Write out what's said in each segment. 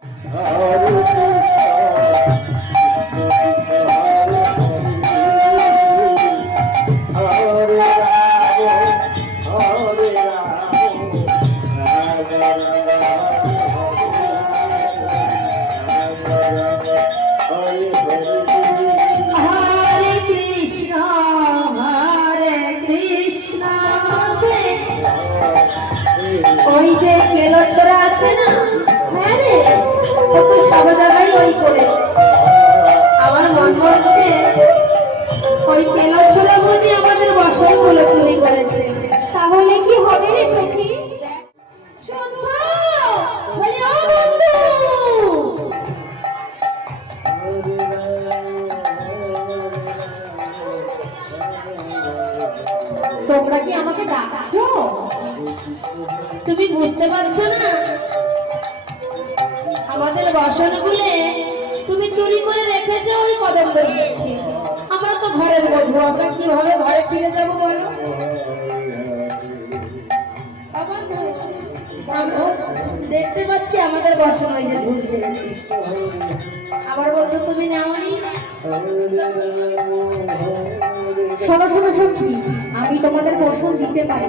ওই যে কেলসরা আছে না, হ্যাঁ রে, ও তো সব জায়গায় ওই করে। আমার মন বলছে ওই কেলসরা বুঝি আমাদের বসল গুলো চুরি করেছে। তাহলে কি হবে রে সখী? শুনছো? বলি ও বন্ধু, তোমরা কি আমাকে ডাকছো? তুমি বুঝতে পারছো না আমাদের বাসনগুলো তুমি চুরি করে রেখেছো ওই কদমদের মধ্যে? আমরা তো ঘরের বধূ, আমরা কিভাবে ঘরে ফিরে যাবো বলো? দেখতে পাচ্ছি আমাদের বাসন ওই যে ঝুলছে, আবার বলছো তুমি নেওনি। শোনো শোনো সখী, আমি তোমাদের বাসন দিতে পারি,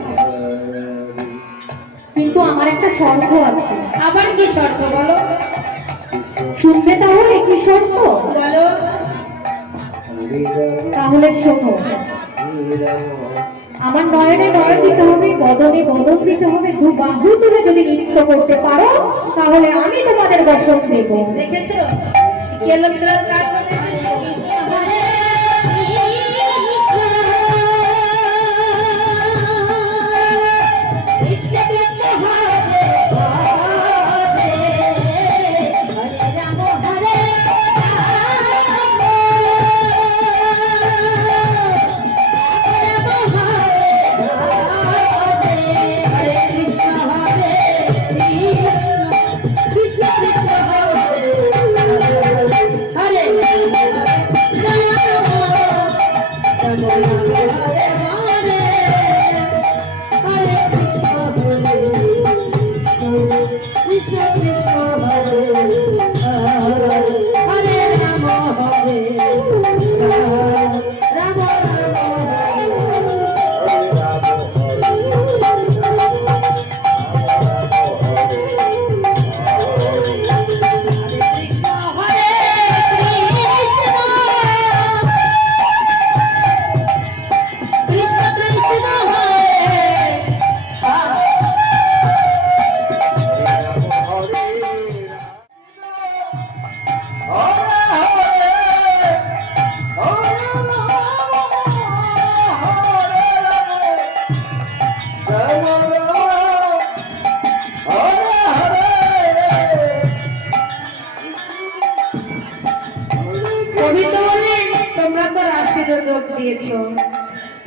কিন্তু আমার একটা শর্ত আছে। আবার কি শর্ত বলো? শুনবে তাহলে কি শর্ত বলো? তাহলে শোনো, আমার নয়নে নয়ন দিতে হবে, বদনে বদন দিতে হবে, দু বাহু তুলে যদি নৃত্য করতে পারো তাহলে আমি তোমাদের বসন দেব। দেখেছো কেলসরার কাজ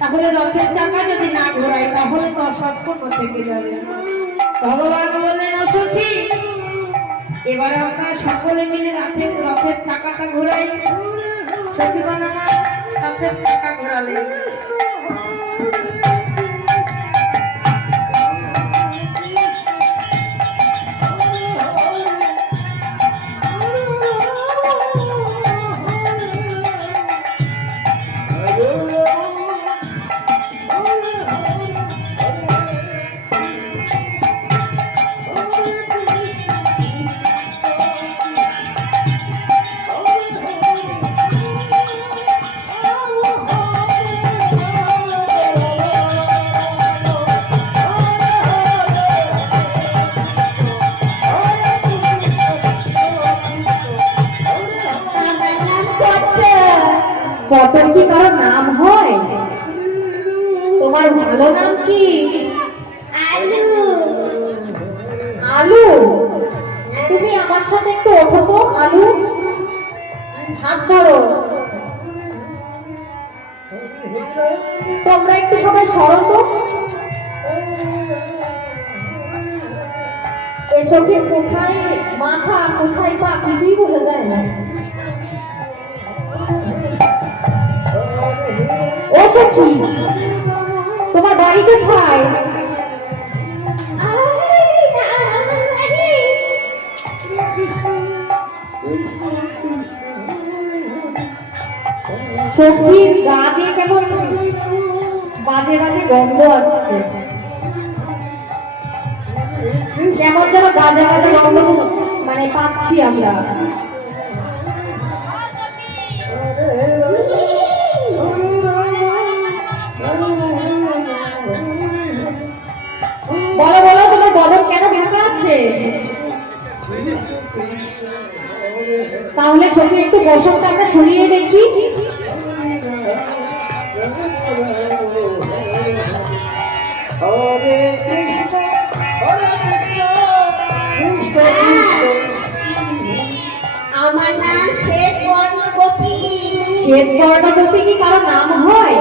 তাহলে রথের চাকা যদি না ঘোরাই তাহলে তো অসম্পূর্ণ থেকে যাবে। ভগবান বললেন ও সখী, এবারে আমরা সকলে মিলে রথের চাকাটা ঘোরাই। সখীগণ আমার রথের চাকা ঘোরালেন। পটল কি কারো নাম হয়? তোমার ভালো নাম কি? আলু। আলু, তুমি আমার সাথে একটু ওঠো তো। আলু, হাত ধরো। তোমরা একটু সবাই সরো তো। এসব কি কোথায় মাথা কোথায় পা কিছুই বোঝা যায় না। ও সখী, তোমার বাড়ি কোথায়? সখীর গা দিয়ে কেমন বাজে বাজে গন্ধ আসছে, কেমন যেন গাজা গাজা গন্ধ মানে পাচ্ছি আমরা। বলো বলো, তোমার বদন কেন ঢাকা আছে? তাহলে সত্যি একটু বসনটা আমরা শুনিয়ে দেখি। আমার নাম শ্বেত বর্ণগোপী। শ্বেত বর্ণগোপী কি কারো নাম হয়?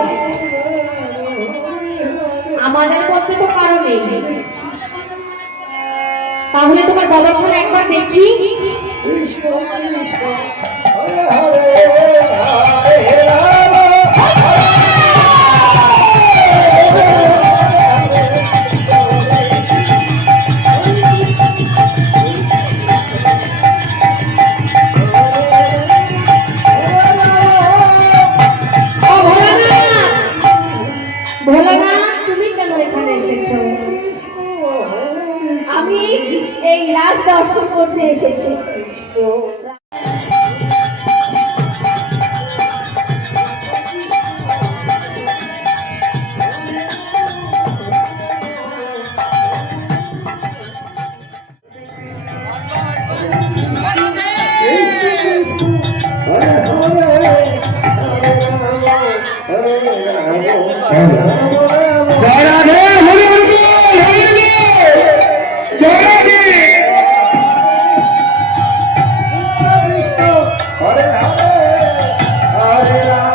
আমাদের মধ্যে তো কারো নেই। তাহলে তোমার বদনখানা একবার দেখি। ভোলানাথ, তুমি কেন এখানে এসেছো? আমি এই রাজ দর্শন করতে এসেছি। Hare Hare